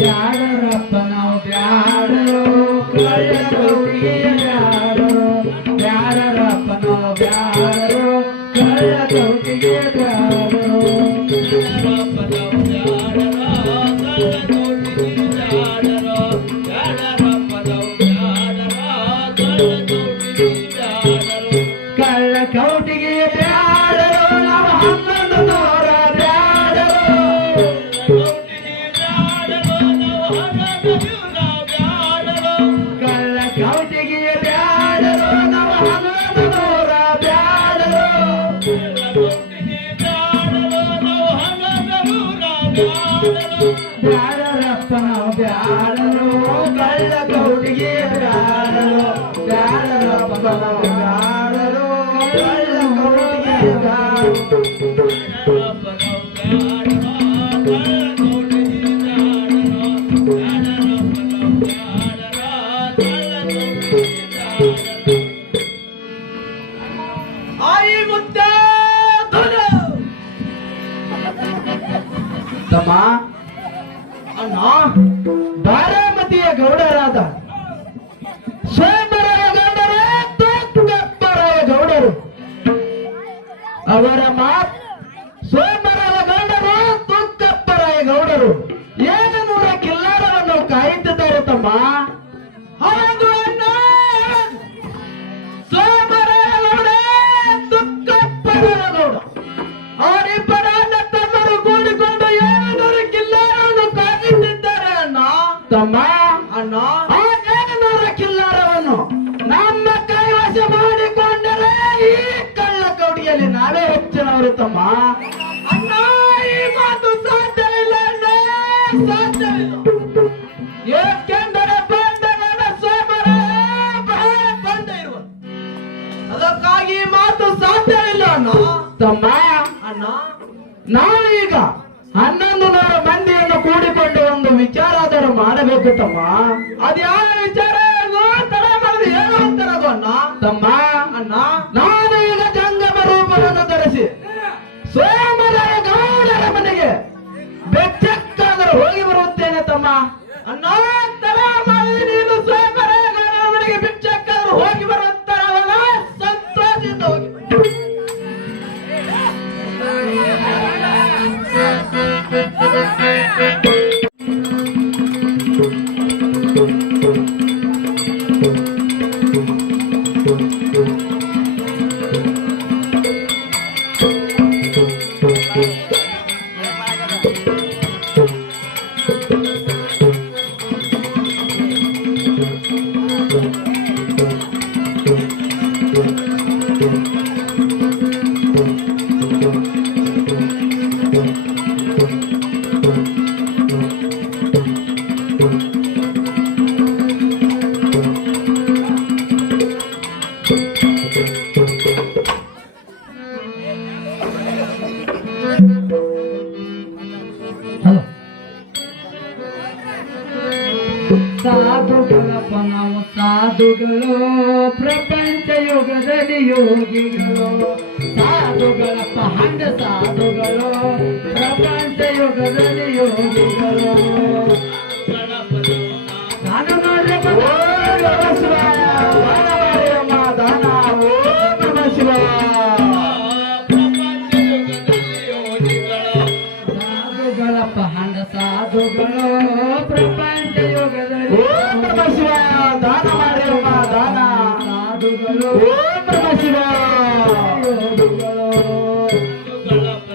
ಬ್ಯಾಡರಪ್ಪ ನಾವು ಬ್ಯಾಡರು ಕಳ್ಳ ಕೌಟಿಗೆ ಬ್ಯಾಡರು ಬ್ಯಾಡರಪ್ಪ ನಾವು ಬ್ಯಾಡರು ಕಳ್ಳ ಕೌಟಿಗೆ ಬ್ಯಾಡರು ಕಳ್ಳ ಕೌಟಿಗೆ ಬ್ಯಾಡರು ನಾವು ಹನ್ನೊಂದು ನೂರ ಬ್ಯಾಡರು ಕಳ್ಳ ಕೌಟಿಗೆ ಬ್ಯಾಡರು ನಾವು ಹನ್ನೊಂದು ನೂರ ಬ್ಯಾಡರು ಬ್ಯಾಡರಪ್ಪ ನಾವು ಬ್ಯಾಡರು ಕಳ್ಳ ಕೌಟಿಗೆ ಬ್ಯಾಡರು ಬ್ಯಾಡರಪ್ಪ ನಾವು ಬ್ಯಾಡರು ಕಳ್ಳ ಕೌಟಿಗೆ ಬ್ಯಾಡರು ಆಯಿ ಮುದ್ದೆ ತಮ್ಮ ಅಣ್ಣ ಬಾರಾಮತಿಯ ಗೌಡರಾದ ಸೋಮರಾಯ ಗೌಡರೇ ತುಕ್ಕಪ್ಪರಾಯ ಗೌಡರು ಅವರ ಮಾತ್ ಸೋಮರಾಯ ಗೌಡರು ತುಕ್ಕಪ್ಪರಾಯ ಗೌಡರು ಏನು ನೂರ ಕಿಲ್ಲಾರವನ್ನು ಕಾಯುತ್ತಿದ್ದಾರೆ ತಮ್ಮ ಹೌದು ಅಣ್ಣ ಸೋಮರಾಯ ಗೌಡ ತುಕ್ಕಪ್ಪರಾಯ ಗೌಡ ಅವರಿಬ್ಬರ ತಮ್ಮರು ಕೂಡಿಕೊಂಡು ಏಳುನೂರು ಕಿಲ್ಲಾರವನ್ನು ಕಾಯುತ್ತಿದ್ದಾರೆ ಅಣ್ಣ ತಮ್ಮ ಅಣ್ಣ ಆ ಏಳುನೂರ ಕಿಲ್ಲಾರವನ್ನು ನಮ್ಮ ಕೈವಶ ಮಾಡಿಕೊಂಡರೆ ಈ ಕಳ್ಳ ಕೌಡಿಯಲ್ಲಿ ನಾವೇ ಹೆಚ್ಚಿನವರು ತಮ್ಮ ಅಣ್ಣ ಈ ಮಾತು ಸಾಧ್ಯವಿಲ್ಲ ಅಣ್ಣ ಸಾಧ್ಯವಿಲ್ಲ ಏಕೆಂದರೆ ಬಂಧನದ ಸೋಮರಾಯ ಬಹಳ ಬಂಧ ಇರುವ ಅದಕ್ಕಾಗಿ ಈ ಮಾತು ಸಾಧ್ಯವಿಲ್ಲ ಅಣ್ಣ ತಮ್ಮ ಅಣ್ಣ ನಾವೀಗ 1100 ಮಂದಿಯನ್ನು ಕೂಡಿಕೊಂಡು ಒಂದು ವಿಚಾರಾದರೂ ಮಾಡಬೇಕು ತಮ್ಮ ಅದ್ಯಾವ ವಿಚಾರ ತಲೆ ಮಾಡಿದ ಏನು ಅಂತಾರದು ಅಣ್ಣ ತಮ್ಮ ಅಣ್ಣ ನಾನು ಈಗ ಜಂಗಮ ರೂಪವನ್ನು ಧರಿಸಿ ಸೋಮರಾಯ ಗೌಡರ ಮನೆಗೆ ಬೆಚ್ಚಕ್ಕಾದರೂ ಹೋಗಿ ಬರುತ್ತೇನೆ ತಮ್ಮ ಅಣ್ಣ ತಲೆ ಮಾಡಿ ನೀನು ಸೋಮರಾಯ ಗೌಡರ ಮನೆಗೆ ಬೆಚ್ಚಕ್ಕಾದರೂ ಹೋಗಿ ಬರುತ್ತಾರಲ್ಲ ಸಂತೋಷದಿಂದ ಹೋಗಿ ಸಾಧುಗಳಪ್ಪ ನಾವು ಸಾಧುಗಳು ಪ್ರಪಂಚ ಯುಗದಲ್ಲಿ ಯೋಗಿಗಳು ಸಾಧುಗಳಪ್ಪ ಹಂಗ ಸಾಧುಗಳು ಪ್ರಪಂಚ ಯುಗದಲ್ಲಿ ಯೋಗಿಗಳು ನಾನು ನೋಡ್ರಿ ಸಾಧುಗಳಪ್ಪ ಹಂಗ ಸಾಧುಗಳು ಪ್ರಪಂಚ ಯುಗದಲ್ಲಿ ದಾನ ಮಾಡಿ ದಾನ ಸಾಧುಗಳು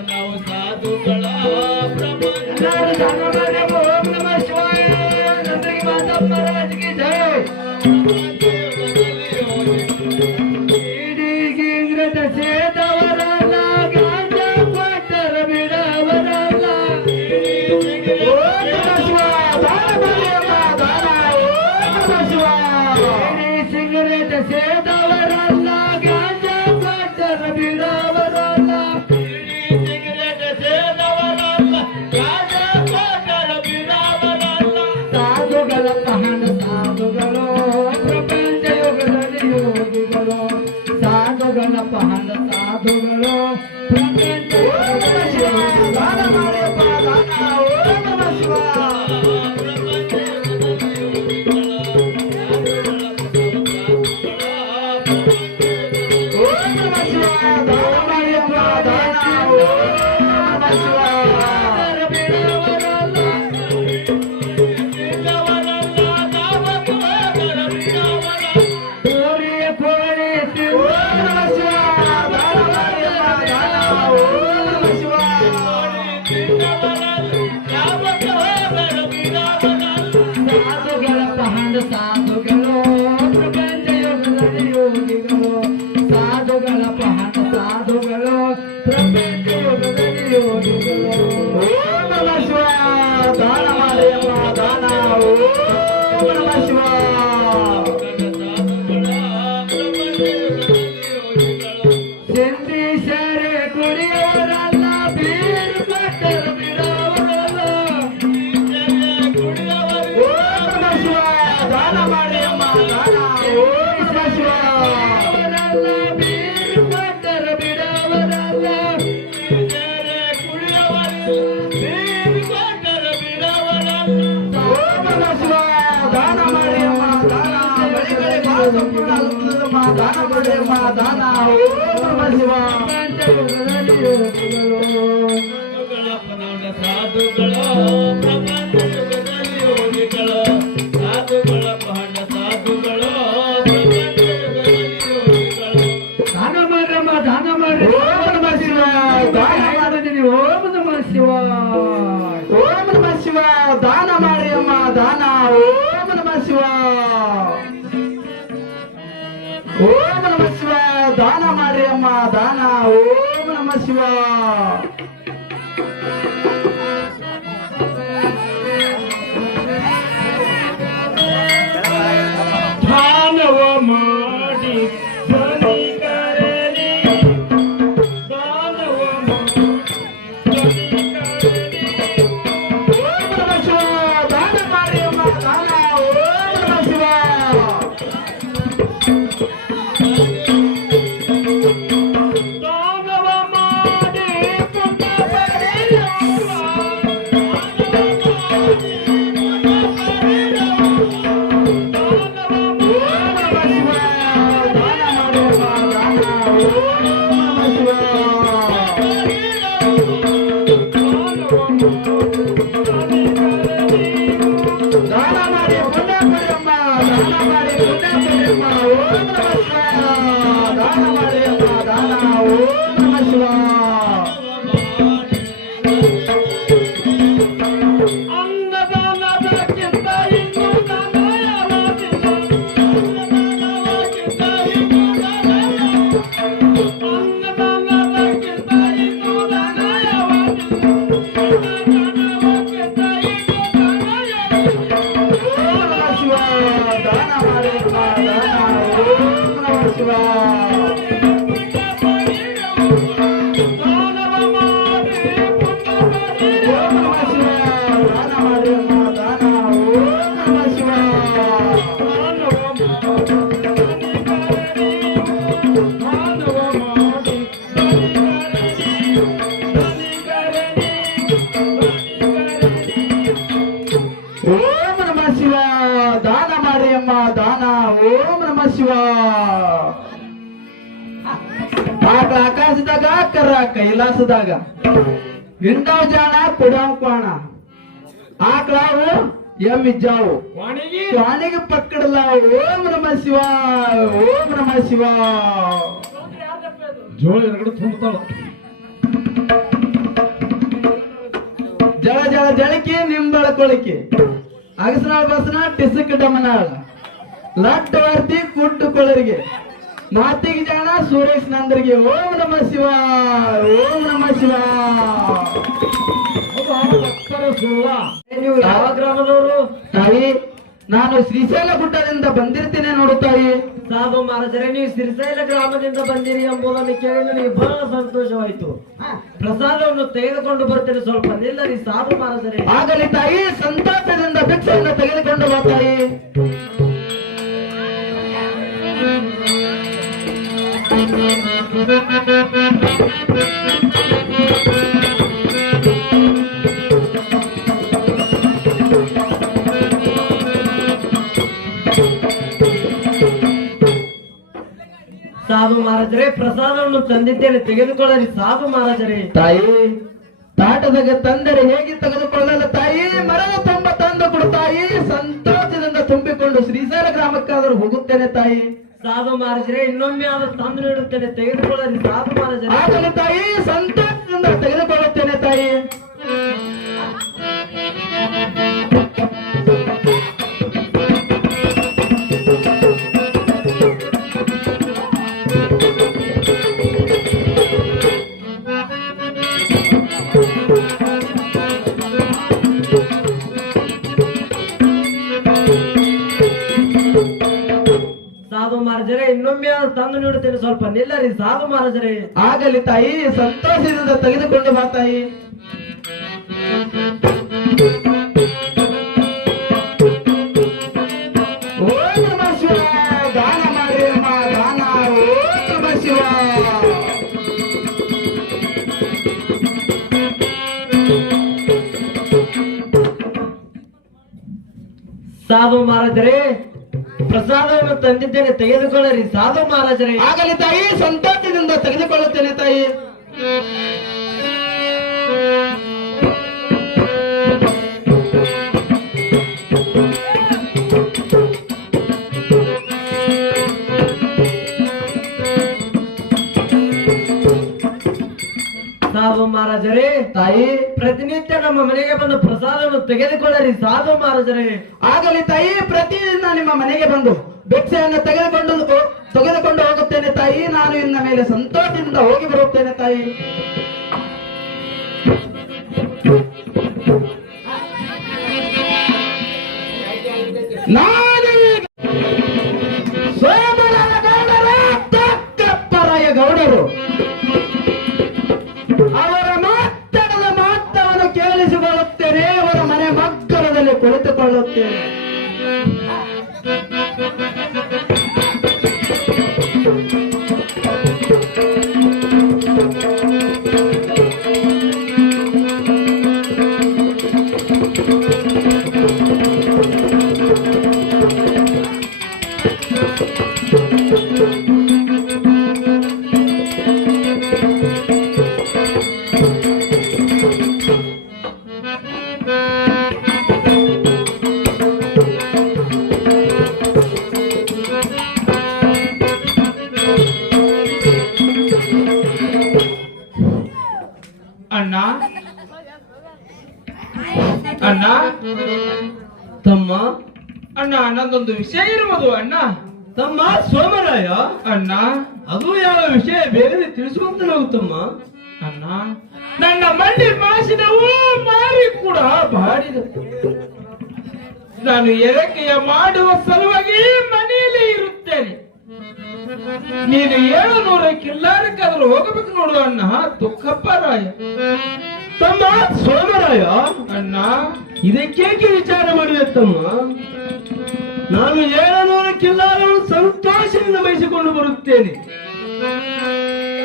ನಾವು ಸಾಧುಗಳ ಪ್ರಪಂಚ ದಾನ ಮಾಡಿ ಓಂ ನಮಃ ಶಿವಾಯ ಸಾಧುಗಳು ಪ್ರಪಂಚ ದಾನ ಮಾಡಿಯಪ್ಪ ದಾನ ಓಂ ನಮಃ ಶಿವಾಯ ಓಂ ನಮಃ ಶಿವಾಯ ದಾನ ಮಾಡಿಯಪ್ಪ ದಾನ ಓಂ ನಮಃ ಶಿವಾಯ ಕೋಳಿ ಕೋಳಿ ಓಂ ನಮಃ ಶಿವಾಯ ದಾನ ಮಾಡಿಯಪ್ಪ ದಾನ ಓಂ ನಮಃ ಶಿವಾಯ ಸಾಧುಗಳ ಪಹಾಂಡ ಸಾಧುಗಳು ಪ್ರಪಂಚ ಯೋಗದಲ್ಲಿ ಯೋಗಿಗಳು ಸಾಧುಗಳ ಪಹಾಂಡ ಸಾಧುಗಳು ಪ್ರಪಂಚ ಯೋಗದಲ್ಲಿ ಯೋಗಿಗಳು ಓಂ ನಮಃ ಶಿವಾಯ ದಾನ ಮಾಡಿಯಪ್ಪ ದಾನ ಓಂ ನಮಃ ಶಿವಾಯ ಸಿಂಧೀಶರೇ ಕುಡಿಯವರಲ್ಲ ಬೀರು ಕೊಟ್ಟರು ಬಿಡವರಲ್ಲ ಓಂ ನಮಃ ಶಿವಾಯ ದಾನ ಮಾಡಿಯಮ್ಮ ದಾನ ಓಂ ನಮಃ ಶಿವಾಯ ಅವರಲ್ಲ ಬೀರು ಕೊಟ್ಟರು ಬಿಡವರಲ್ಲ ಓಂ ನಮಃ ಶಿವಾಯ ದಾನ ಮಾಡಿಯಮ್ಮ ದಾನ ಬಳಿಗಳಿಗೆ ಬಹಳ ಸಂಪೂರ್ಣ ಆಗುತ್ತದಮ್ಮ ದಾನ ಮಾಡಿಯಮ್ಮ ದಾನ ಓಂ ನಮಃ ಶಿವಾಯ ಪ್ರಪಂಚ ಯೋಗದಲ್ಲಿ ಯೋಗಿಗಳು ಸಾಧುಗಳು ಪ್ರಪಂಚ ಯುಗದಲ್ಲಿ ಯೋಗಿಗಳು ಸಾಧುಗಳ ಪಹಣ ಸಾಧುಗಳು ಪ್ರಪಂಚ ಯುಗದಲ್ಲಿ ಯೋಗಿಗಳು ದಾನ ಮಾಡ್ರಮ್ಮ ದಾನ ಮಾಡ್ರಿ ಓಂ ನಮಃ ಶಿವಾಯ ದಾನ ಮಾಡಿದೀನಿ ಓಂ ನಮಃ ಶಿವಾಯ ಓಂ ನಮಃ ಶಿವಾಯ ದಾನ ಮಾಡಿಯಮ್ಮ ದಾನ ಓಂ ನಮಃ ಶಿವಾಯ ಓಂ ನಮಃ ಶಿವಾಯ ದಾನ ಮಾಡಿಯಮ್ಮ ದಾನ ಓಂ ನಮಃ ಶಿವಾಯ ದಾನವ ಮಾಡಿ ಧ್ವನಿ ಕರಲಿ ದಾನವ ಮಾಡಿ ಧ್ವನಿ ಕರಲಿ ಓಂ ನಮಃ ಶಿವಾಯ ದಾನ ಮಾಡಿಯಮ್ಮ ದಾನ ಓಂ ನಮಃ ಶಿವಾಯ ದಾನವ ಮಾಡಿ ಪುಣ್ಯ ಪಡೆಯುವ ದಾನವ ಮಾಡಿ ಪುಣ್ಯ ಪಡೆಯುವ ಓಂ ನಮಃ ಶಿವಾಯ ದಾನ ಮಾಡಿಯಮ್ಮ ದಾನ ಓಂ ನಮಃ ಶಿವಾಯ ದಾನ ಮಾಡಿ ಪುಣ್ಯ ಪಡೆಯಮ್ಮ ದಾನ ಮಾಡಿ ಪುಣ್ಯ ಪಡೆಯಮ್ಮ ಓಂ ನಮಃ ಶಿವಾಯ ದಾನ ಮಾಡಿಯಮ್ಮ ದಾನ ಓಂ ನಮಃ ಶಿವಾಯ ಅನ್ನದಾನದಕ್ಕಿಂತ ಇನ್ನೂ ದಾನಯಾವದಿಲ್ಲ. ಅನ್ನದಾನದಕ್ಕಿಂತ ಇನ್ನೂ ದಾನಯಾವದಿಲ್ಲ. ಅನ್ನದಾನದಕ್ಕಿಂತ ಇನ್ನೂ ದಾನಯಾವದಿಲ್ಲ. ಅನ್ನದಾನದಕ್ಕಿಂತ ಇನ್ನೂ ದಾನಯಾವದಿಲ್ಲ. ಓಂ ನಮಃ ಶಿವಾಯ ದಾನ ಮಾಡಿಯಮ್ಮ ದಾನ ಓಂ ನಮಃ ಶಿವಾಯ ದಾನವ ಮಾಡಿ ಪುಣ್ಯ ಪಡೆಯಿರಿ. ಓಂ ನಮಃ ಶಿವಾಯ ದಾನ ಮಾಡಿಯಮ್ಮ ದಾನ ಓಂ ನಮಃ ಶಿವಾಯ ಓಂ ನಮಃ ಶಿವಾಯ ದಾನ ಮಾಡಿಯಮ್ಮ ದಾನ ಓಂ ನಮಃ ಶಿವಾಯ ಆಕಾಶದಾಗ ಕರ್ರ ಕೈಲಾಸದಾಗ ಹಿಂಡಾವ್ ಜಾಣ ಕುಡಾವ್ ಕ್ವಾಣ ಆಕಳಾವು ಎಮ್ಮಿಜ್ಜಾವು ಕ್ವಾಣಿಗೆ ಪಕ್ಕಡಲ್ಲ ಓಂ ನಮಃ ಶಿವಾಯ ಓಂ ನಮಃ ಶಿವಾಯ ಜೋಳ ಎರಡು ತುಂಬತಾಳ ಜಳ ಜಳ ಜಳಕಿ ನಿಂಬಳ ಕೊಳಕಿ ಅಗಸನಾಳ ಬಸನ ಟಿಸಕ್ ಡಮನಾಳ ಲಟ್ ವರ್ತಿ ಕುಟ್ಟು ಕೊಳರಿಗೆ ಮಾತಿಗೆ ಜಾಣ ಸುರೇಶ್ ನಂದರಿಗೆ ಓಂ ನಮಃ ಶಿವಾಯ ಓಂ ನಮಃ ಶಿವಾಯ ನೀವು ಯಾವ ಗ್ರಾಮದವರು? ತಾಯಿ ನಾನು ಶ್ರೀಶೈಲ ಗುಡ್ಡದಿಂದ ಬಂದಿರ್ತೇನೆ ನೋಡು ತಾಯಿ. ಸಾಧು ಮಹಾರಾಜರೇ, ನೀವು ಶ್ರೀಶೈಲ ಗ್ರಾಮದಿಂದ ಬಂದಿರಿ ಎಂಬುದನ್ನು ಕೇಳಿ ನನಗೆ ಬಹಳ ಸಂತೋಷವಾಯಿತು. ಪ್ರಸಾದವನ್ನು ತೆಗೆದುಕೊಂಡು ಬರ್ತೇನೆ, ಸ್ವಲ್ಪ ನಿಲ್ಲರಿ ಸಾಧು ಮಹಾರಾಜರೇ. ಆಗಲಿ ತಾಯಿ, ಸಂತೋಷದಿಂದ ಭಿಕ್ಷೆಯನ್ನು ತೆಗೆದುಕೊಂಡು ಬಾ ತಾಯಿ. ಸಾಧು ಮಹಾರಾಜರೇ, ಪ್ರಸಾದವನ್ನು ತಂದಿದ್ದೇನೆ, ತೆಗೆದುಕೊಳ್ಳಲಿ ಸಾಧು ಮಹಾರಾಜರೇ. ತಾಯಿ, ತಾಟದಾಗ ತಂದರೆ ಹೇಗೆ ತೆಗೆದುಕೊಳ್ಳಲ್ಲ ತಾಯಿ? ಮರದ ತುಂಬ ತಂದು ಕೊಡು ತಾಯಿ. ಸಂತೋಷದಿಂದ ತುಂಬಿಕೊಂಡು ಶ್ರೀಶೈಲ ಗ್ರಾಮಕ್ಕಾದರೂ ಹೋಗುತ್ತೇನೆ ತಾಯಿ. ಸಾಧು ಮಹಾರಾಜರೇ, ಇನ್ನೊಮ್ಮೆ ಆದರೂ ತಂದು ನೀಡುತ್ತೇನೆ, ತೆಗೆದುಕೊಳ್ಳಲಿ ಸಾಧು ಮಹಾರಾಜರೇ. ಆಗಲಿ ತಾಯಿ, ಸಂತೋಷದಿಂದ ತೆಗೆದುಕೊಳ್ಳುತ್ತೇನೆ ತಾಯಿ. ಸಾಧು ಮಹಾರಾಜರೇ, ಇನ್ನೊಮ್ಮೆ ಆದರೂ ತಂದು ನೀಡುತ್ತೇನೆ, ಸ್ವಲ್ಪ ನಿಲ್ಲರಿ ಸಾಧು ಮಹಾರಾಜರೇ. ಆಗಲಿ ತಾಯಿ, ಸಂತೋಷದಿಂದ ತೆಗೆದುಕೊಂಡು ಬಾ ತಾಯಿ. ಓಂ ನಮಃ ಶಿವಾಯ. ದಾನ ಮಾಡಿ ಅಮ್ಮ, ದಾನ. ಓಂ ನಮಃ ಶಿವಾಯ. ಸಾಧು ಮಹಾರಾಜರೇ, ಪ್ರಸಾದವನ್ನು ತಂದಿದ್ದೇನೆ, ತೆಗೆದುಕೊಳ್ಳರಿ ಸಾಧು ಮಹಾರಾಜರೇ. ಆಗಲಿ ತಾಯಿ, ಸಂತೋಷದಿಂದ ತೆಗೆದುಕೊಳ್ಳುತ್ತೇನೆ ತಾಯಿ. ಸಾಧು ಮಹಾರಾಜರೇ, ತಾಯಿ, ಪ್ರತಿನಿತ್ಯ ನಮ್ಮ ಮನೆಗೆ ಬಂದು ಪ್ರಸಾದವನ್ನು ತೆಗೆದುಕೊಳ್ಳರಿ ಸಾಧು ಮಹಾರಾಜರೇ. ಆಗಲಿ ತಾಯಿ, ಪ್ರತಿದಿನ ನಿಮ್ಮ ಮನೆಗೆ ಬಂದು ಭಿಕ್ಷೆಯನ್ನು ತೆಗೆದುಕೊಂಡು ಹೋಗುತ್ತೇನೆ ತಾಯಿ. ನಾನು ಇನ್ನ ಮೇಲೆ ಸಂತೋಷದಿಂದ ಹೋಗಿ ಬರುತ್ತೇನೆ ತಾಯಿ. ನಾನು ಸೋಮಲಾಲ ಗೌಡರ ತಕ್ಕಪ್ಪರಾಯ ಗೌಡರು ಅವರ ಮಾತನಾಡದ ಮಾತವನ್ನು ಕೇಳಿಸಿಕೊಳ್ಳುತ್ತೇನೆ. ಅವರ ಮನೆ ಮಗ್ಗಲದಲ್ಲಿ ಕುಳಿತುಕೊಳ್ಳುತ್ತೇನೆ. ಅಣ್ಣ ಅಣ್ಣ ತಮ್ಮ, ಅಣ್ಣ, ನನ್ನದೊಂದು ವಿಷಯ ಇರುವುದು ಅಣ್ಣ. ತಮ್ಮ ಸೋಮರಾಯ, ಅಣ್ಣ, ಅದು ಯಾವ ವಿಷಯ ಬೇಗನೆ ತಿಳಿಸುವಂತ ನಾವು ತಮ್ಮ. ಅಣ್ಣ, ನನ್ನ ಮಂಡಿ ಮಾಸಿದವು ಮಾರಿ ಕೂಡ ಬಾಡಿದ. ನಾನು ಎರಕೆಯ ಮಾಡುವ ಸಲುವಾಗಿ ಮನೆಯಲ್ಲಿ ಇರುತ್ತೇನೆ. ನೀನು 700 ಕಿಲ್ಲಾರಕ್ಕಾದ್ರೂ ಹೋಗಬೇಕು ನೋಡು ಅಣ್ಣ. ತುಕ್ಕಪ್ಪರಾಯ. ತಮ್ಮ ಸೋಮರಾಯ, ಅಣ್ಣ, ಇದಕ್ಕೇಕೆ ವಿಚಾರ ಮಾಡಿದೆ ತಮ್ಮ? ನಾನು 700 ಕಿಲ್ಲಾರನ್ನು ಸಂತೋಷದಿಂದ ಬಯಸಿಕೊಂಡು ಬರುತ್ತೇನೆ.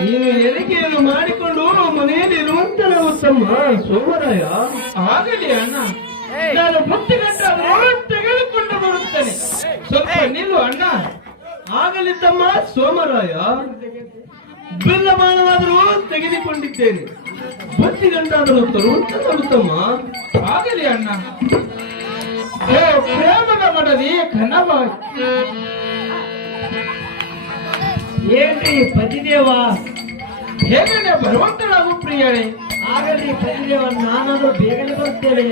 ನೀನು ಎರಿಕೆಯನ್ನು ಮಾಡಿಕೊಂಡು ಮನೆಯಲ್ಲಿ ಇರುವಂತ ನಾವು ತಮ್ಮ ಸೋಮರಾಯ. ಆಗಲಿ ಅಣ್ಣ, ನಾನು ಬುತ್ತಿ ಗಂಟಾದ್ರೂ ತೆಗೆದುಕೊಂಡು ಬರುತ್ತೇನೆ. ಸ್ವಲ್ಪ ನಿಲ್ಲು ಅಣ್ಣ. ಆಗಲಿ ತಮ್ಮ ಸೋಮರಾಯ, ಬಿಲ್ಲಮಾನವಾದರೂ ತೆಗೆದುಕೊಂಡಿದ್ದೇನೆ, ಬತ್ತಿ ಗಂಟಾದರೂ ತರುವಂತ ನಾವು ತಮ್ಮ. ಆಗಲಿ ಅಣ್ಣ. ಓ ಪ್ರೇಮದ ಮಡದಿ ಕನ್ನಬಾಯಿ. ಏನ್ರಿ ಪತಿದೇವ, ಹೇಗನೆ ಬರುವಂತಳಾಗು ಪ್ರಿಯಳೇ. ಆಗಲಿ ಪತಿದೇವ, ನಾನಾದ್ರೂ ಬೇಗನೆ ಬರ್ತೇನೆ.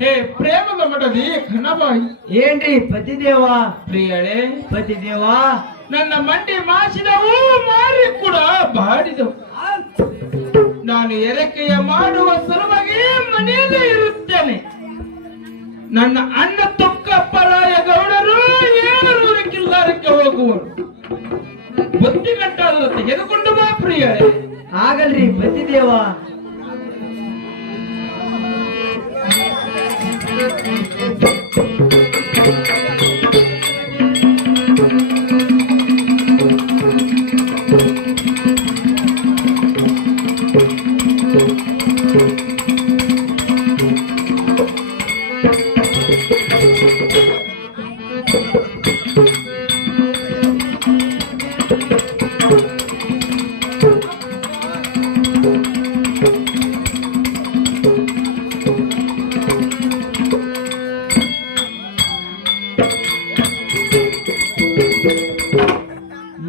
ಹೇ ಪ್ರೇಮದ ಮಡದಿ ಕನ್ನಬಾಯಿ. ಏನ್ರಿ ಪತಿದೇವ, ಪ್ರಿಯಳೇ, ಪತಿದೇವ, ನನ್ನ ಮಂಡಿ ಮಾಸಿದವು ಮಾರಿ ಕೂಡ ಬಾಡಿದವು. ನಾನು ಎರಕೆಯ ಮಾಡುವ ಸಲುವಾಗಿ ಮನೆಯಲ್ಲೇ ಇರುತ್ತೇನೆ. ನನ್ನ ಅಣ್ಣ ತುಕ್ಕಪ್ಪರಾಯ ಗೌಡರು 700 ಕಿಲ್ಲಾರ ಹೋಗುವನು. ಬುದ್ಧಿ ಗಂಟಾದರೂ ತೆಗೆದುಕೊಂಡು ಬಾ ಪ್ರಿಯರೇ. ಆಗಲ್ರಿ ಬತ್ತಿದೇವ.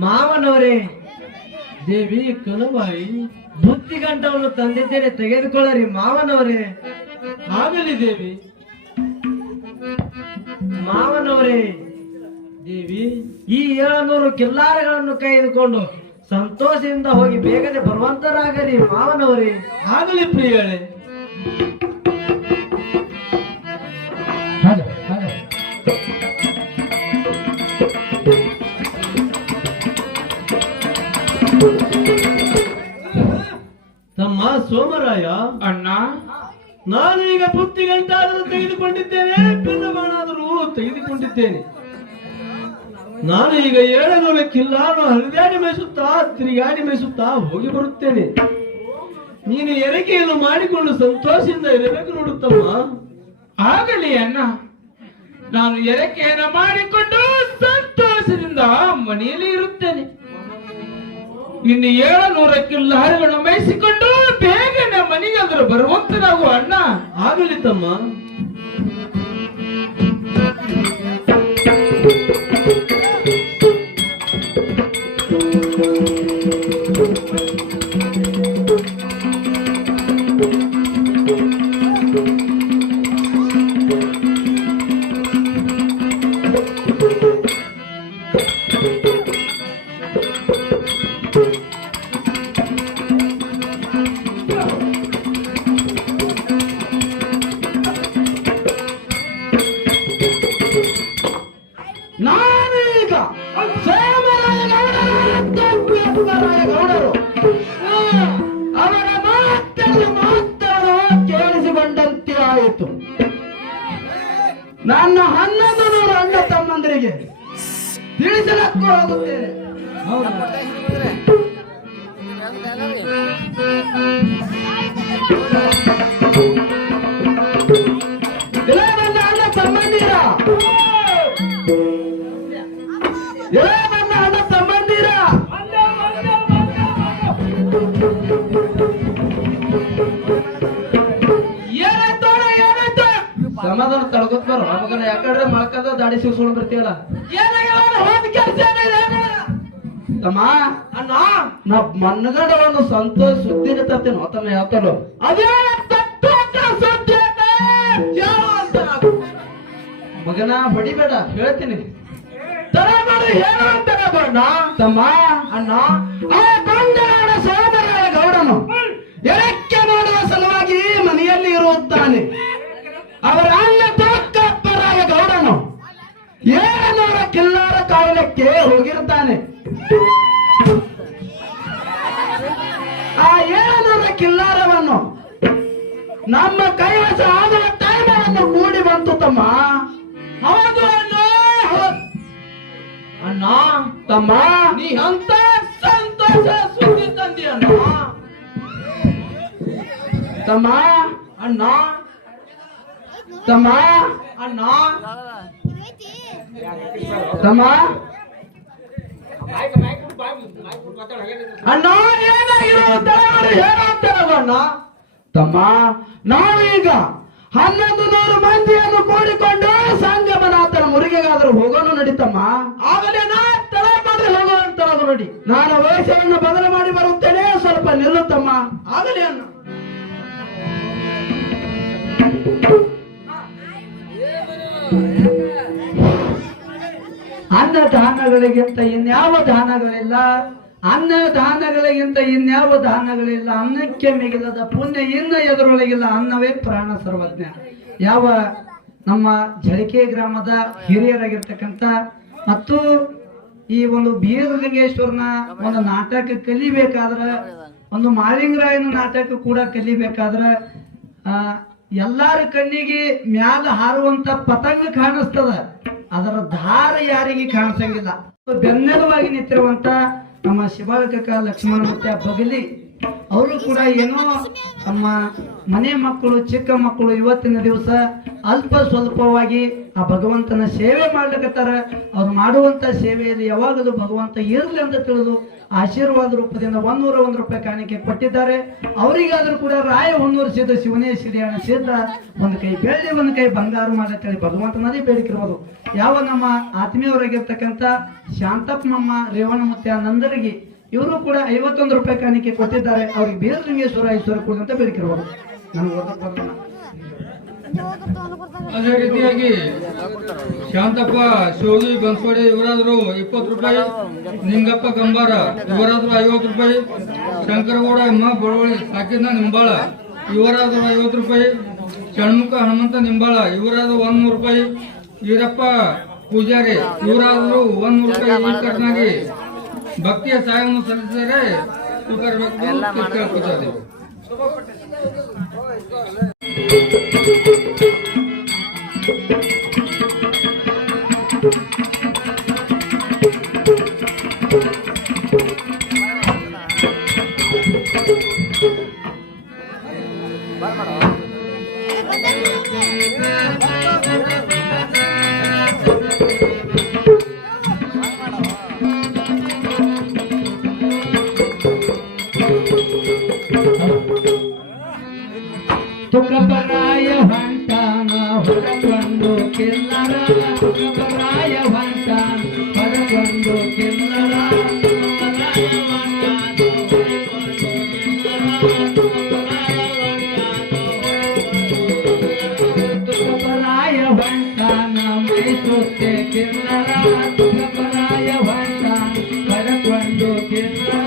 ಮಾವನವರೇ, ದೇವಿ ಕಲುಬಾಯಿ, ಬುತ್ತಿಗಂಟವನ್ನು ತಂದಿದ್ದೇನೆ, ತೆಗೆದುಕೊಳ್ಳರಿ ಮಾವನವರೇ. ಆಗಲಿ ದೇವಿ. ಮಾವನವರೇ, ದೇವಿ ಈ 700 ಕಿಲ್ಲಾರಗಳನ್ನು ಕೈದುಕೊಂಡು ಸಂತೋಷದಿಂದ ಹೋಗಿ ಬೇಗನೆ ಬರುವಂತರಾಗಲಿ ಮಾವನವರೇ. ಆಗಲಿ ಪ್ರಿಯರೇ. ತಮ್ಮ ಸೋಮರಾಯ, ಅಣ್ಣ, ನಾನು ಈಗ ಬುತ್ತಿಗಂಟಾದರೂ ತೆಗೆದುಕೊಂಡಿದ್ದೇನೆ, ಬಿಲ್ಲಬಾಣಾದರೂ ತೆಗೆದುಕೊಂಡಿದ್ದೇನೆ. ನಾನು ಈಗ 700 ಕಿಲ್ಲಾರು ಹರಿದಾಡಿ ಮೇಯಿಸುತ್ತಾ ತಿರುಗಾಡಿ ಮೇಯಿಸುತ್ತಾ ಹೋಗಿ ಬರುತ್ತೇನೆ. ನೀನು ಎರಕೆಯನ್ನು ಮಾಡಿಕೊಂಡು ಸಂತೋಷದಿಂದ ಇರಬೇಕು ನೋಡುತ್ತಮ್ಮ. ಆಗಲಿ ಅಣ್ಣ, ನಾನು ಎರಕೆಯನ್ನು ಮಾಡಿಕೊಂಡು ಸಂತೋಷದಿಂದ ಮನೆಯಲ್ಲಿ ಇರುತ್ತೇನೆ. ಇನ್ನು 700 ಕಿಲ್ಲಾರಿಗಳನ್ನು ಮೇಯಿಸಿಕೊಂಡು ಬೇಗನೆ ಮನೆಗೆ ಅದರ ಬರುವಂತರಾಗುವ ಅಣ್ಣ. ಆಗಲಿ ತಮ್ಮ. ನಾನೀಗ ಗೌಡರು ಅವರ ಮಾತನ್ನು ಮಾತಾಡೋ ಕೇಳಿಸಿಕೊಂಡಂತೆ ಆಯಿತು. ನನ್ನ 1100 ಅಣ್ಣ ತಮ್ಮಂದರಿಗೆ ತಿಳಿಸಲಕ್ಕೂ ಹೋಗುತ್ತೇನೆ. ನನ್ನ ಅಣ್ಣ ತಮ್ಮಂದಿರ, ನನ್ನ ಅಣ್ಣ ತಮ್ಮಂದಿರ, ಸಮಾಧಾನ ತಳ್ಕೊತಾರ ಮಗನ. ಯಾಕಂದ್ರೆ ಮಳಕದ ದಾಡಿ ಸಿಗಿಸ್ಕೊಂಡು ಬರ್ತೀಯಲ್ಲ. ತಮ್ಮ, ಅಣ್ಣ, ನಾ ಮನ್ನಗಡ ಒಂದು ಸಂತೋಷ ಸುದ್ದಿನ ತರ್ತೇನೆ ತಮ್ಮ. ಯಾವತ್ತಲು ಅದೇ ಸುದ್ದಿ ಮಗನ ಹೊಡಿಬೇಡ, ಹೇಳ್ತೀನಿ. ತರ ಮಾಡಿ ಹೇಳು ಅಂತಾನೆ ಬಣ್ಣ. ತಮ್ಮ, ಅಣ್ಣ, ಆ ಬಂಗಾರ ಸೋದರ ಗೌಡನು ಎರಕ್ಕೆ ಮಾಡುವ ಸಲುವಾಗಿ ಮನೆಯಲ್ಲಿ ಇರುತ್ತಾನೆ. ಅವರ ಅಣ್ಣ ತೋಕಪ್ಪರಾಯ ಗೌಡನು 700 ಕಿಲ್ಲಾರ ಕಾವಲಕ್ಕೆ ಹೋಗಿರುತ್ತಾನೆ. ಆ 700 ಕಿಲ್ಲಾರವನ್ನು ನಮ್ಮ ಕೈವಶ ಆಗುವ ಟೈಮನ್ನು ಕೂಡಿ ಬಂತು ತಮ್ಮ. ಹೌದು ಅಣ್ಣ. ಅಣ್ಣ, ತಮ್ಮ, ನೀ ಅಂತ ಸಂತೋಷ ಸುದ್ದಿ ತಂದಿ ಅಣ್ಣ. ತಮ್ಮ, ಅಣ್ಣ, ತಮ್ಮ, ಅಣ್ಣ, ತಮ್ಮ, ಅಣ್ಣ, ಏನಾಗಿರೋ ಹೇಳಂತಾರಣ್ಣ. ತಮ್ಮ, ನಾವೀಗ 1100 ಮಂದಿಯನ್ನು ಕೂಡಿಕೊಂಡು ಸಂಗಮನಾಥನ ಮುರುಗೆಗಾದರೂ ಹೋಗೋಣ ನಡೀತಮ್ಮ. ಆಗಲೇ ನಾ ತಲೆ ಮಾಡಿ ಹೋಗುವಂತ ನೋಡಿ. ನಾನು ವೇಷವನ್ನು ಬದಲು ಮಾಡಿ ಬರುತ್ತೇನೆ, ಸ್ವಲ್ಪ ನಿಲ್ಲುತ್ತಮ್ಮ. ಆಗಲೇ ಅಣ್ಣ. ಅನ್ನದಾನಗಳಿಗಿಂತ ಇನ್ಯಾವ ದಾನಗಳಿಲ್ಲ, ಅನ್ನದಾನಗಳಿಗಿಂತ ಇನ್ಯಾವ ದಾನಗಳಿಲ್ಲ. ಅನ್ನಕ್ಕೆ ಮಿಗಿಲದ ಪುಣ್ಯ ಇನ್ನ ಎದುರೊಳಗಿಲ್ಲ. ಅನ್ನವೇ ಪ್ರಾಣ ಸರ್ವಜ್ಞ. ಯಾವ ನಮ್ಮ ಝಳಕೆ ಗ್ರಾಮದ ಹಿರಿಯರಾಗಿರ್ತಕ್ಕಂಥ ಮತ್ತು ಈ ಒಂದು ಬೀರಲಿಂಗೇಶ್ವರನ ಒಂದು ನಾಟಕ ಕಲಿಬೇಕಾದ್ರ, ಒಂದು ಮಾಳಿಂಗರಾಯನ ನಾಟಕ ಕೂಡ ಕಲಿಬೇಕಾದ್ರ ಎಲ್ಲಾರ ಕಣ್ಣಿಗೆ ಮ್ಯಾಲ ಹಾರುವಂತ ಪತಂಗ ಕಾಣಿಸ್ತದ, ಅದರ ದಾರ ಯಾರಿಗೆ ಕಾಣಿಸಂಗಿಲ್ಲ. ಬೆನ್ನೆಲುವಾಗಿ ನಿಂತಿರುವಂತ ನಮ್ಮ ಶಿವಾಳಕ ಲಕ್ಷ್ಮಣ ಮತ್ತೆ ಬಗಲಿ ಅವರು ಕೂಡ ಏನೋ ತಮ್ಮ ಮನೆ ಮಕ್ಕಳು ಚಿಕ್ಕ ಮಕ್ಕಳು ಇವತ್ತಿನ ದಿವಸ ಅಲ್ಪ ಸ್ವಲ್ಪವಾಗಿ ಆ ಭಗವಂತನ ಸೇವೆ ಮಾಡ್ಲಿಕತ್ತಾರ. ಅವ್ರು ಮಾಡುವಂತ ಸೇವೆಯಲ್ಲಿ ಯಾವಾಗಲೂ ಭಗವಂತ ಇರಲಿ ಅಂತ ತಿಳಿದು ಆಶೀರ್ವಾದ ರೂಪದಿಂದ 101 ರೂಪಾಯಿ ಕಾಣಿಕೆ ಕೊಟ್ಟಿದ್ದಾರೆ. ಅವರಿಗಾದ್ರೂ ಕೂಡ ರಾಯ ಹೊನ್ನೂರಿಸಿದ ಶಿವನೇ ಸಿರಿಯಾಣ ಸಿದ್ಧ, ಒಂದು ಕೈ ಬೆಳ್ಳಿ ಒಂದು ಕೈ ಬಂಗಾರ ಮಾಡತ್ತೇಳಿ ಭಗವಂತನದೇ ಬೇಡಿಕಿರ್ಬೋದು. ಯಾವ ನಮ್ಮ ಆತ್ಮೀಯವರಾಗಿರ್ತಕ್ಕಂಥ ಶಾಂತಪ್ಪ ಮಮ್ಮ ರೇವಣ ಮುತ್ಯ ನಂದರಿಗೆ ಇವರು ಕೂಡ 51 ರೂಪಾಯಿ ಕಾಣಿಕೆ ಕೊಟ್ಟಿದ್ದಾರೆ. ಅವ್ರಿಗೆ ಬೀರಲಿಂಗೇಶ್ವರ ಈಶ್ವರ ಕೂಡ ಅಂತ ಬೇಡಿಕಿರ್ಬೋದು. ನನಗೆ ಓದಕ್ಕೆ ಅದೇ ರೀತಿಯಾಗಿ ಶಾಂತಪ್ಪ ಶಿವಗಿ ಬನ್ಸೋಡೆ ಇವರಾದ್ರು 20 ರೂಪಾಯಿ, ನಿಂಗಪ್ಪ ಗಂಬಾರ ಇವರಾದ್ರು 50 ರೂಪಾಯಿ, ಶಂಕರಗೌಡ ಎಮ್ಮ ಬಡವಳಿ ಸಾಕಿದ್ನ ನಿಂಬಾಳ ಇವರಾದ್ರು 50 ರೂಪಾಯಿ, ಷಣ್ಮುಖ ಹನುಮಂತ ನಿಂಬಾಳ ಇವರಾದ್ರು 100 ರೂಪಾಯಿ, ಈರಪ್ಪ ಪೂಜಾರಿ ಇವರಾದ್ರು 100 ರೂಪಾಯಿ ಈ ಕಟ್ನಾಗಿ ಭಕ್ತಿಯ ಸಹಾಯವನ್ನು ಸಲ್ಲಿಸಿದರೆ ಸ್ವೀಕರಿಸಬೇಕು ಕೇಳ್ಕೊತಾರೆ. ತುಕಬರಾಯ ಹೊಂಟಾನ ಹೊರಗೊಂಡು ಕಿಲ್ಲರ, ತುಕಬರಾಯ ಹೊಂಟಾನ ಹೊರಗೊಂಡು ಕಿಲ್ಲರ, ತುಕಬರಾಯ ಹೊಂಟಾನ ಮೈಸೂತೆ ಕಿಲ್ಲರ, ತುಕಬರಾಯ ಹೊಂಟಾನ ಹೊರಗೊಂಡು ಕಿಲ್ಲರ,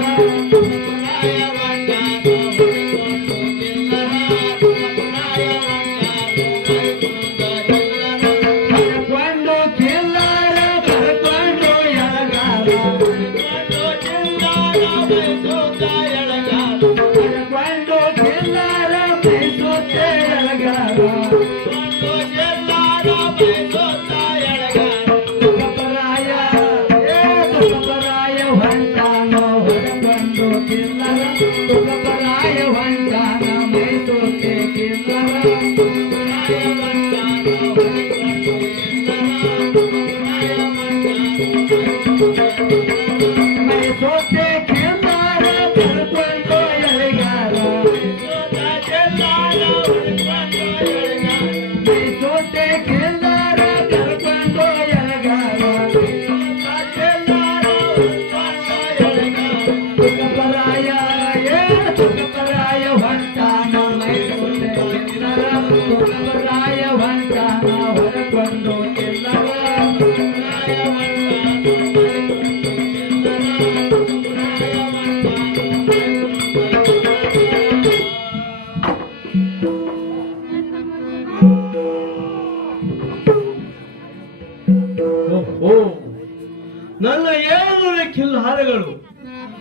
ನನ್ನ 7 ಕಿಲ್ಹಾರಗಳು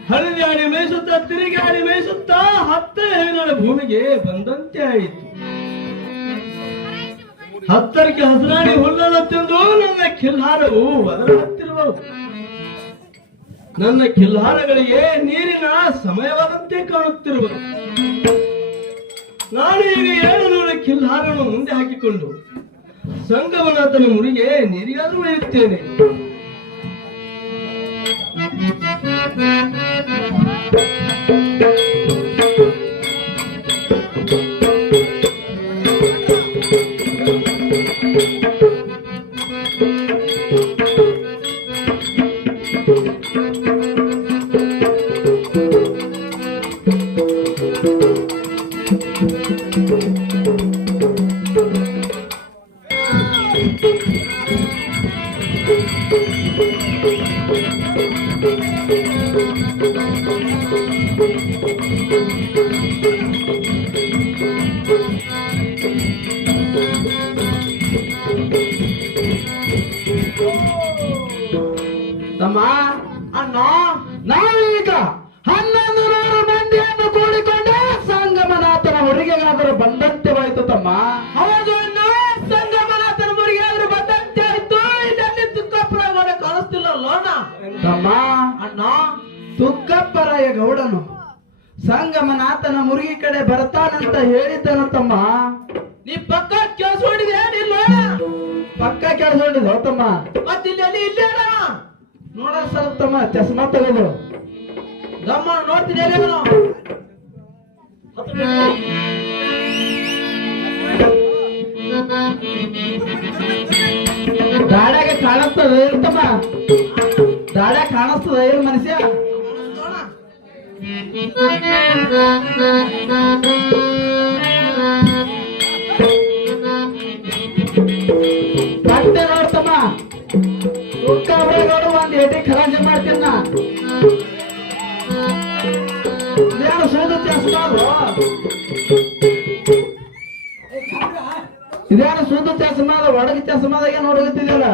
ಹರಿದಾಡಿ ಮೇಯಿಸುತ್ತಾ ತಿರುಗಾಡಿ ಮೇಯಿಸುತ್ತಾ 10 ಹೆಣ್ಣಳ ಭೂಮಿಗೆ ಬಂದಂತೆ ಆಯಿತು. 10ಕ್ಕೆ ಹಸಿರಾಣಿ ಹುಲ್ಲನ್ನು ತಿಂದು ನನ್ನ ಕಿಲ್ಹಾರವು ಒದರ ಹತ್ತಿರುವವು. ನನ್ನ ಕಿಲ್ಹಾರಗಳಿಗೆ ನೀರಿನ ಸಮಯವಾದಂತೆ ಕಾಣುತ್ತಿರುವುದು. ನಾನು ಈಗ 700 ಕಿಲ್ಹಾರವನ್ನು ಮುಂದೆ ಹಾಕಿಕೊಂಡು ಸಂಗಮನಾಥನ ಮುರಿಗೆ ನೀರಿಗಾದರೂ ಒಯ್ಯುತ್ತೇನೆ. ತಮ್ಮ ನಾವೀಗ 1100 ಮಂದಿಯನ್ನು ಕೂಡಿಕೊಂಡೆ ಸಂಗಮನಾಥನ ಮುರಿಗೆಗಾದರೂ ಬಂದಂತೆವಾಯಿತು ತಮ್ಮ. ಹೌದು ಅಣ್ಣ, ಸಂಗಮನಾಥನ ಮುರಿಗೆ ಆದ್ರೂ ಬಂದಂತೆ ಆಯ್ತು. ಇಲ್ಲಿ ತುಕ್ಕಪ್ಪರಾಯ ಕಾಣಿಸ್ತಿಲ್ಲಲ್ಲ ತಮ್ಮ. ಅಣ್ಣ, ತುಕ್ಕಪ್ಪರಾಯ ಗೌಡನು ಸಂಗಮನಾಥನ ಮುರುಗಿ ಕಡೆ ಬರ್ತಾನಂತ ಹೇಳಿದ್ದನು ತಮ್ಮ. ನೀ ಪಕ್ಕ ಕೇಳಿಸ್ಕೊಂಡಿದ್ಯಾ? ನಿಲ್ಲ ಪಕ್ಕ ಕೇಳಿಸ್ಕೊಂಡಿದ್ದ ತಮ್ಮ. ಮತ್ತಿಲ್ಲಿ ಇಲ್ಲೇ ನೋಡ ಸ್ವಲ್ಪ ತಮ್ಮ, ಚಸ್ಮಾ ತಗೋದು ಗಮ್ಮ ನೋಡ್ತೀನಿ. ದಾಡ್ಯಾಗ ಕಾಣಿಸ್ತದ ಏನ್ ತಮ್ಮ? ದಾಡ್ಯಾಗ ಕಾಣಿಸ್ತದ ಏನ್ ಮನುಷ್ಯ? ಮತ್ತೆ ನೋಡ್ತಮ್ಮ, ತುಕ್ಕಪ್ಪರಾಯಗೌಡ ಒಂದ್ ಏಟಿ ಖರಾಜಿ ಮಾಡ್ತೀನಿ ನಾ. ಇದೇನು ಸೂದು ಚಸ್ಮಾ ಅದು? ಇದೇನು ಸೂದು ಚಸ್ಮಾ ಅದ? ಒಡಗಿ ಚಸ್ಮಾದಾಗ ನೋಡಗತ್ತಿದ್ಯಲ್ಲ.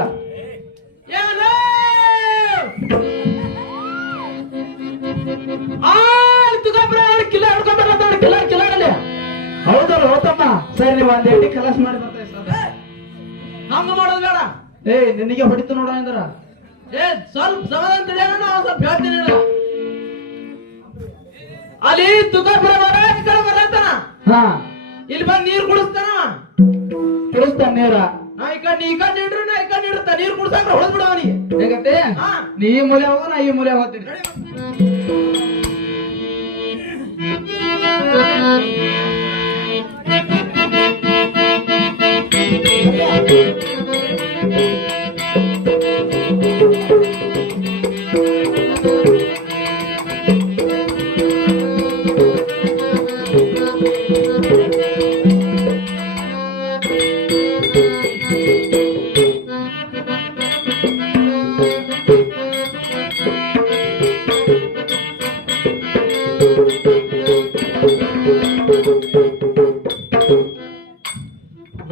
ಹೌದಲ್ಲ ಹೋತಮ್ಮ? ಸರಿ, ನೀವು ಒಂದ್ ಏಟಿ ಕಲಾಸ್ ಮಾಡಿ ಬರ್ತಾ ಹಂಗ ಮಾಡೋದು ಬೇಡ. ನಿನಗೆ ಹೊಡಿತು ನೋಡ ಅಂದ್ರ ಸ್ವಲ್ಪ ಸಮಾಧಾನ ತಿಳಿಯೋಣ, ಸ್ವಲ್ಪ ಹೇಳ್ತೀನಿ. ಅಲ್ಲಿ ತುಕಾಪುರ ಬರತಾನ, ಹಾ, ಇಲ್ಲಿ ಬಂದ್ ನೀರ್ ಕುಡಿಸ್ತಾನ. ಕುಡಿಸ್ತಾನ ನೀರ. ನಾ ಈ ಕಡೆ ನೀಡ್ರು, ನಾ ಈ ಕಡೆ ನೀಡುತ್ತ ನೀರ್ ಕುಡ್ಸಾಕ್ರೆ ಹೊಡೆದ್ ಬಿಡ ಅವನಿಗೆ. ಹೇಗತ್ತೆ? ನೀ ಈ ಮೂಲೆ ಹೋಗು, ನಾ ಈ ಮೂಲೆ ಹೋಗ್ತೀನಿ.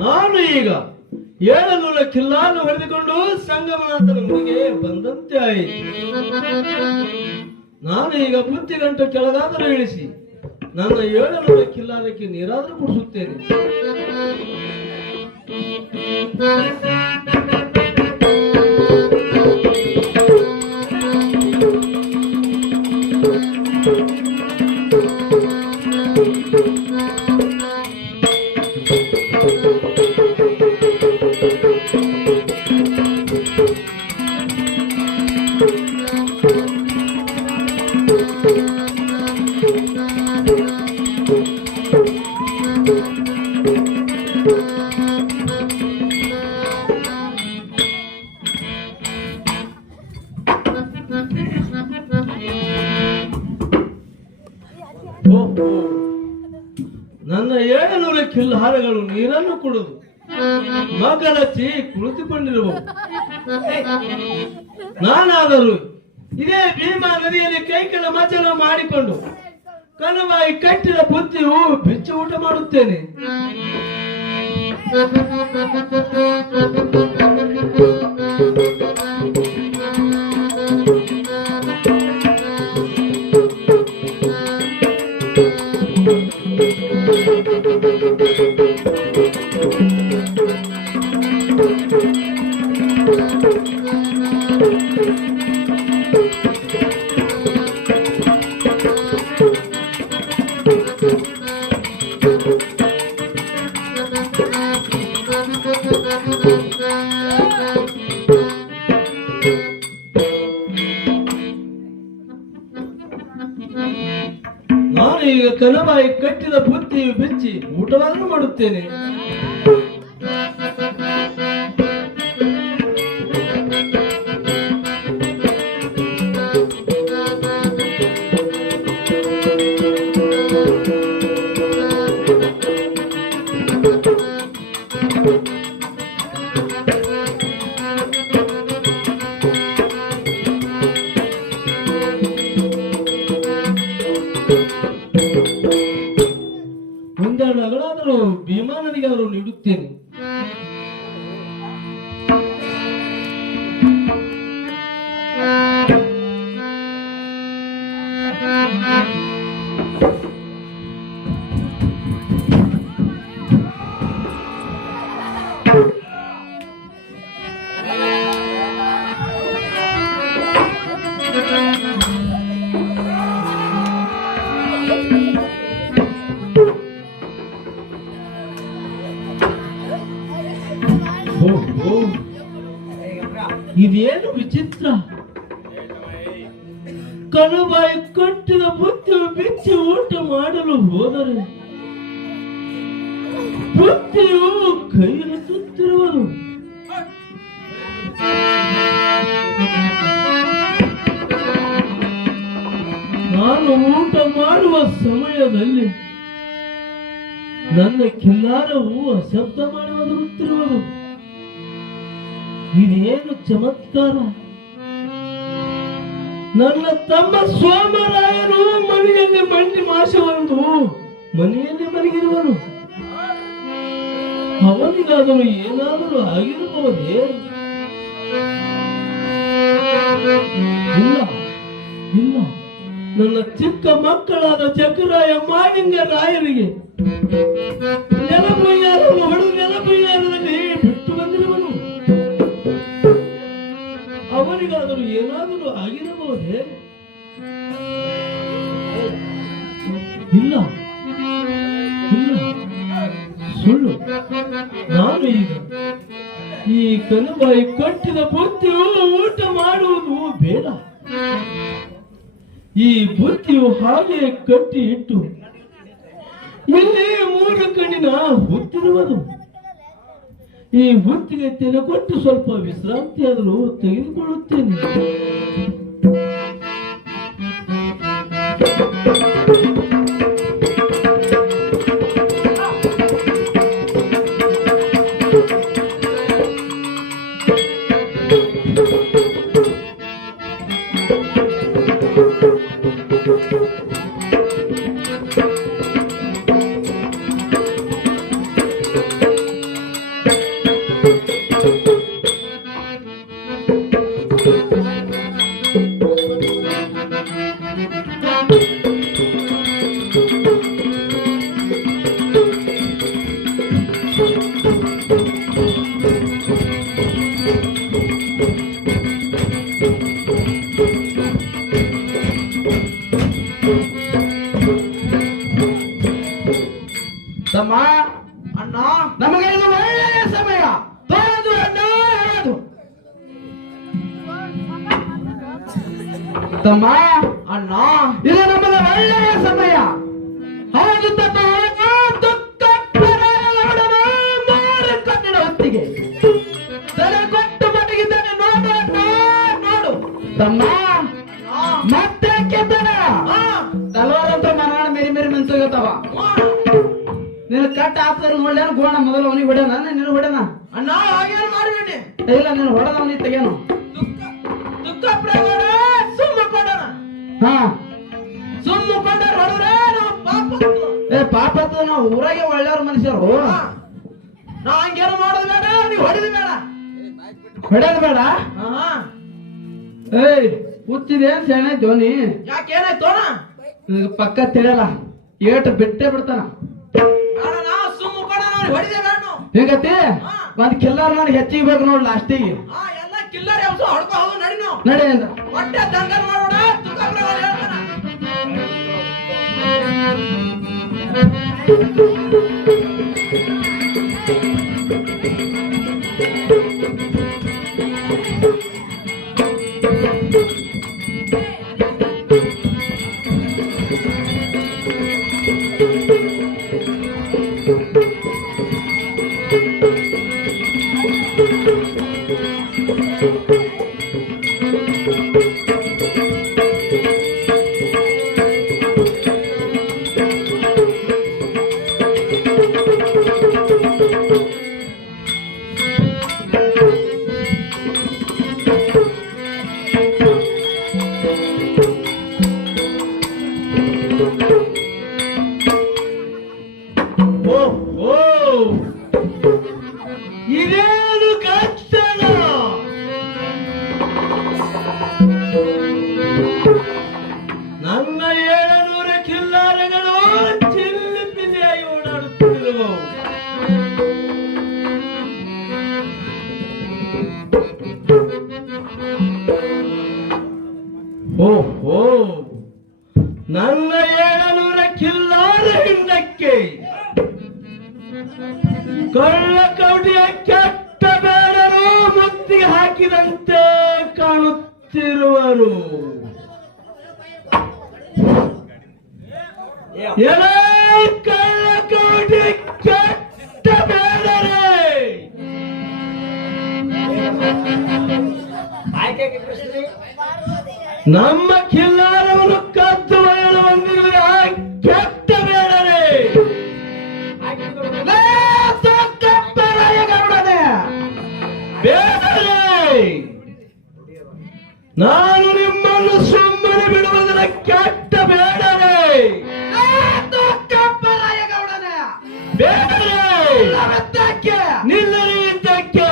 ನಾನು ಈಗ 700 ಕಿಲ್ಲಾನ್ನು ಹೊಡೆದುಕೊಂಡು ಸಂಗಮನಾಥನ ಮುರಿಗೆ ಬಂದಂತೆ ಆಯಿತು. ನಾನು ಈಗ ಬುತ್ತಿ ಗಂಟು ಕೆಳಗಾದರೂ ಇಳಿಸಿ ನನ್ನ 700 ಕಿಲ್ಲಾರಕ್ಕೆ ನೀರಾದರೂ ಕುಡಿಸುತ್ತೇನೆ. ನನ್ನ 700 ಕಿಲ್ಲಾರಗಳು ನೀರನ್ನು ಕುಡಿದು ಮಗಲಚ್ಚಿ ಕುಳಿತುಕೊಂಡಿರಬಹುದು. ನಾನಾದರೂ ಇದೇ ಭೀಮಾ ನದಿಯಲ್ಲಿ ಕೈಕಲ ಮಜಲ ಮಾಡಿಕೊಂಡು ಕನುವಾಯಿ ಕಟ್ಟಿದ ಬುತ್ತಿಯು ಬಿಚ್ಚು ಊಟ ಮಾಡುತ್ತೇನೆ. ನಾನು ಈಗ ಕನವಾಯಿ ಕಟ್ಟಿದ ಬುತ್ತಿಯು ಬಿಚ್ಚಿ ಊಟವನ್ನು ಮಾಡುತ್ತೇನೆ. ಒಂದೆರಡು ಅಗಳಾದರೂ ಭೀಮಾ ನದಿಗೆ ಅವರು ಇದೇನು ವಿಚಿತ್ರ, ಕನುಬಾಯಿ ಕಟ್ಟಿದ ಬುತ್ತಿ ಬಿಚ್ಚಿ ಊಟ ಮಾಡಲು ಹೋದರೆ ಬುತ್ತಿಯು ಕೈ ಹಚ್ಚುತ್ತಿರುವುದು. ನಾನು ಊಟ ಮಾಡುವ ಸಮಯದಲ್ಲಿ ನನ್ನ ಕಿಲ್ಲಾರವು ಅಶಬ್ದ ಮಾಡಿ ಒದಗುತ್ತಿರುವುದು. ಇದೇನು ಚಮತ್ಕಾರ! ನನ್ನ ತಮ್ಮ ಸೋಮರಾಯನು ಮನೆಯಲ್ಲಿ ಮಂಡಿ ಮಾಸವೊಂದು ಮನೆಯಲ್ಲಿ ಮಲಗಿರುವನು. ಅವನಿಗಾದರೂ ಏನಾದರೂ ಆಗಿರಬಹುದೇ? ಇಲ್ಲ ಇಲ್ಲ, ನನ್ನ ಚಿಕ್ಕ ಮಕ್ಕಳಾದ ಚಕ್ರಾಯ ಮಾಲಿಂಗ ರಾಯರಿಗೆ ನೆಲಬಯ್ಯಾರನ್ನು ಹೊಡೆದು ನೆಲಬಯ್ಯಾರದಲ್ಲಿ ಬಿಟ್ಟು ಬಂದಿರುವನು. ಅವನಿಗಾದರೂ ಏನಾದರೂ ಆಗಿರಬಹುದೇ? ಇಲ್ಲ ಇಲ್ಲ, ಸುಳ್ಳು. ನಾನು ಈಗ ಈ ಕನುಬಾಯಿ ಕಟ್ಟಿದ ಬುತ್ತಿಯು ಊಟ ಮಾಡುವುದು ಬೇಡ. ಈ ಬುತ್ತಿಯು ಹಾಗೆ ಕಟ್ಟಿ ಇಟ್ಟು ಇಲ್ಲಿ 3 ಕಣ್ಣಿನ ಹುತ್ತಿರುವುದು. ಈ ಹುತ್ತಿಗೆ ತೆಲೆ ಕೊಟ್ಟು ಸ್ವಲ್ಪ ವಿಶ್ರಾಂತಿಯಾದರೂ ತೆಗೆದುಕೊಳ್ಳುತ್ತೇನೆ. ತಮ್ಮ, ಅಣ್ಣ, ನಮಗೆ ಇದು ಒಳ್ಳೆಯ ಸಮಯ. ತೋರದು ಅಣ್ಣ, ಹೇಳೋದು. ತಮ್ಮ, ಅಣ್ಣ, ಇದು ನಮಗೆ ಒಳ್ಳೆಯ ಸಮಯ. ಹೌದು ತಮ್ಮ, ಕಣ್ಣಿನ ಹೊತ್ತಿಗೆ ತಲೆ ಕೊಟ್ಟು ಮಟಗಿದ್ದಾನೆ. ನೋಡು ಅಣ್ಣ, ನೋಡು ತಮ್ಮ, ಮತ್ತೆ ಕೆತ್ತನ ತಲವಾರಂತ ಮನಾಳ ಮೇರಿ ಮೇರಿ ಮೆನ್ಸೋಗತ್ತವ. ನಿನ್ನ ಕಟ್ಟ ಹಾಕ್ತಾರೆ ನೋಡ್ಯಾನ ಗೋಣ ಮೊದಲು ಅವನಿಗೆ ಹೊಡ್ಯಾನ, ನಿನ್ನ ಹೊಡ್ಯಾನ ಅಣ್ಣ. ಹಾಗೇನು ಮಾಡಬೇಡಿ. ಇಲ್ಲ, ನೀನು ಹೊಡೆದ ಅವನಿಗೆ ತೆಗೇನು. ಹಾ, ಸುಮ್ಮ ಕೊಂಡಾರ ಹೊಡೆದ್ರೆ ಪಾಪ ನಾವು ಊರಾಗೆ ಒಳ್ಳೆಯವ್ರ ಮನುಷ್ಯರು. ನಾ ಹಂಗೇನು ಮಾಡೋದು ಬೇಡ, ನೀವು ಹೊಡೆದು ಬೇಡ, ಹೊಡೆಯೋದು ಬೇಡ. ಏಯ್, ಹುಚ್ಚಿದೆ ಸೆಣೆ ಧ್ವನಿ. ಯಾಕೇನಾಯ್ತು? ಪಕ್ಕ ತಿಳಿಯಲ್ಲ, ಏಟು ಬಿಟ್ಟೇ ಬಿಡ್ತಾನ. ಹಿಂಗತಿ ಒಂದ್ ಕಿಲ್ಲರ್ ನನಗೆ ಹೆಚ್ಚಿಗೆ ಬೇಕು ನೋಡ್ ಲಾಸ್ಟಿಗೆ. ನಡಿ ಅಂದ ಓಹೋ, ನನ್ನ 700 ಕಿಲ್ಲಾರ ಹಿಂದಕ್ಕೆ ಕಳ್ಳ ಕೌಡಿಯ ಕೆಟ್ಟ ಬೇಡರು ಮುತ್ತಿಗೆ ಹಾಕಿದಂತೆ ಕಾಣುತ್ತಿರುವರು. ಎಲೇ ಕಳ್ಳ ಕೌಡಿ ಕೆಟ್ಟ ಬೇಡರೇ, ನಮ್ಮ ಕಿಲ್ಲಾರವನ್ನು ಕದ್ದು ಒಯ್ಯಲು ಬಂದಿರುವ ಕೆಟ್ಟ ಬೇಡರೇ, ಬೇಡರೇ, ನಾನು ನಿಮ್ಮನ್ನು ಸುಮ್ಮನೆ ಬಿಡುವುದರ ಕೆಟ್ಟ ಬೇಡರೇ, ಬೇಡರೇ, ನಿಲ್ಲರಿ ಇದ್ದಕ್ಕೆ.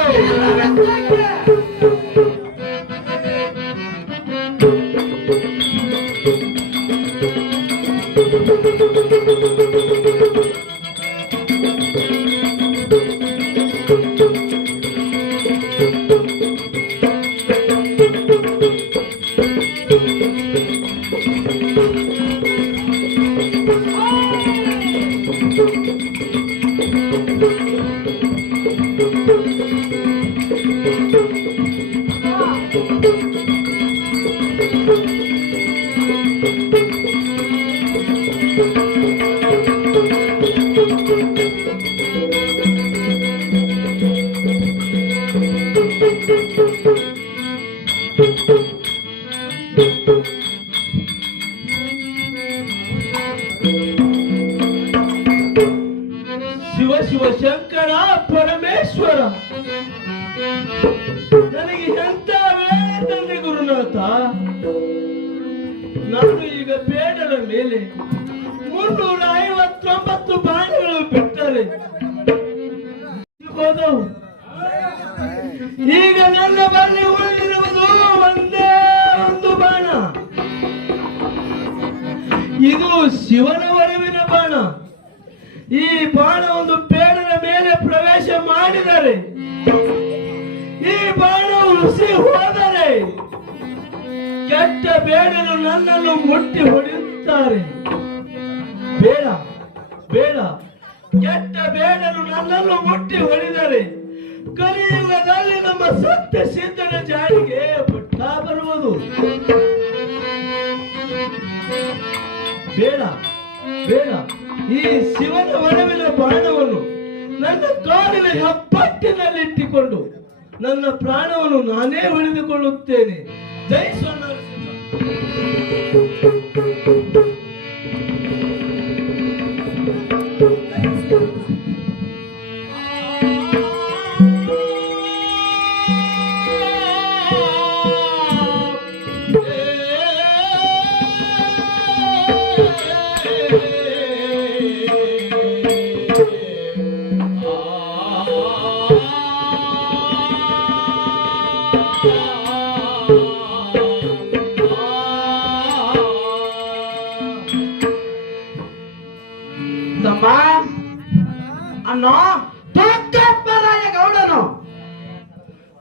ಶಿವ ಶಿವ ಶಂಕರ ಪರಮೇಶ್ವರ, ನನಗೆ ಎಂತ ವೇಳೆ ತಂದೆ ಗುರುನಾಥ. ನಾನು ಈಗ ಬೇಡರ ಮೇಲೆ 359 ಬಾಣಗಳು ಬಿಟ್ಟರೆ ಹೋದವು. ಈಗ ನನ್ನ ಬಳಿ ಉಳಿದಿರುವುದು ಒಂದೇ ಒಂದು ಬಾಣ. ಇದು ಶಿವನ ವರವಿನ ಬಾಣ. ಈ ಬಾಣ ಒಂದು ಬೇಡರ ಮೇಲೆ ಪ್ರವೇಶ ಮಾಡಿದರೆ, ಈ ಬಾಣ ಉಳಿಸಿ ಹೋದರೆ ಕೆಟ್ಟ ಬೇಡರು ನನ್ನನ್ನು ಮುಟ್ಟಿ ಹೊಡೆಯುತ್ತಾರೆ. ಬೇಡ ಬೇಡ, ಕೆಟ್ಟ ಬೇಡರು ನನ್ನನ್ನು ಮುಟ್ಟಿ ಹೊಡೆದರೆ ಕಲಿಯುಗದಲ್ಲಿ ನಮ್ಮ ಸತ್ಯ ಸಿದ್ಧನ ಜಾರಿಗೆ ಪಟ್ಟ ಬರುವುದು. ಬೇಡ ಬೇಡ, ಈ ಶಿವನ ಒಡವಿನ ಬಾಣವನ್ನು ನನ್ನ ಕಾಲಿನ ಹೆಬ್ಬಟ್ಟಿನಲ್ಲಿಟ್ಟುಕೊಂಡು ನನ್ನ ಪ್ರಾಣವನ್ನು ನಾನೇ ಉಳಿದುಕೊಳ್ಳುತ್ತೇನೆ. ಜೈ ಸ್ವರ್ಣ. ಅನ್ನೋ ತೊಕ್ಕಪ್ಪರಾಯ ಗೌಡನು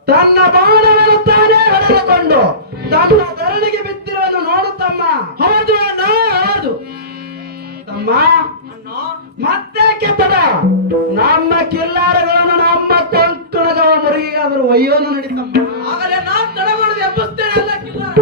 ತನ್ನ ಬಾಣವನ್ನು ತಾನೇ ಹೊಡೆದುಕೊಂಡು ತನ್ನ ಧರಣಿಗೆ ಬಿದ್ದಿರೋದು ನೋಡುತ್ತಮ್ಮ. ಹೌದು ಅಣ್ಣ, ಹೌದು ತಮ್ಮ. ಮತ್ತೆ ಕೆತ್ತಡ ನಮ್ಮ ಕಿಲ್ಲಾರಗಳನ್ನು ನಮ್ಮ ಕೊಂಕಣಗವ ಮುರುಗಿಗಾದರೂ ಒಯ್ಯೋದು ನಡೀತಮ್ಮ. ಆಗಲೇ ನಾ ತಡ ಮಾಡೋದು ಎಬ್ಬಿಸ್ತೇನೆ ಅಲ್ಲ ಕಿಲ್ಲಾರ.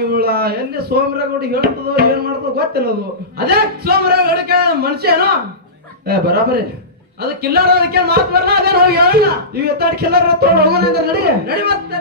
ಇವಳ ಎಲ್ಲಿ ಸೋಮರಾಗೌಡಿ ಹೇಳ್ತದೋ ಏನ್ ಮಾಡ್ತದೋ ಗೊತ್ತಿಲ್ಲ. ಅದು ಅದೇ ಸೋಮರಾಗೌಡಿಗೆ ಮನುಷ್ಯನೋ ಬರಾಬರಿ ಅದು ಕಿಲ್ಲರ್ ಅದಕ್ಕೆ ಮಾತು ಬರಲ್ಲ ಅದೇ ಹೋಗಿ ಹೇಳಲ್ಲ ಇವ್ ಎತ್ತಾಡ್ ಕಿಲ್ಲರ್ ತಗೊಂಡು ಹೋಗೋಣ ಅಂದ್ರೆ ನಡಿ ನಡಿ ಮತ್ತೆ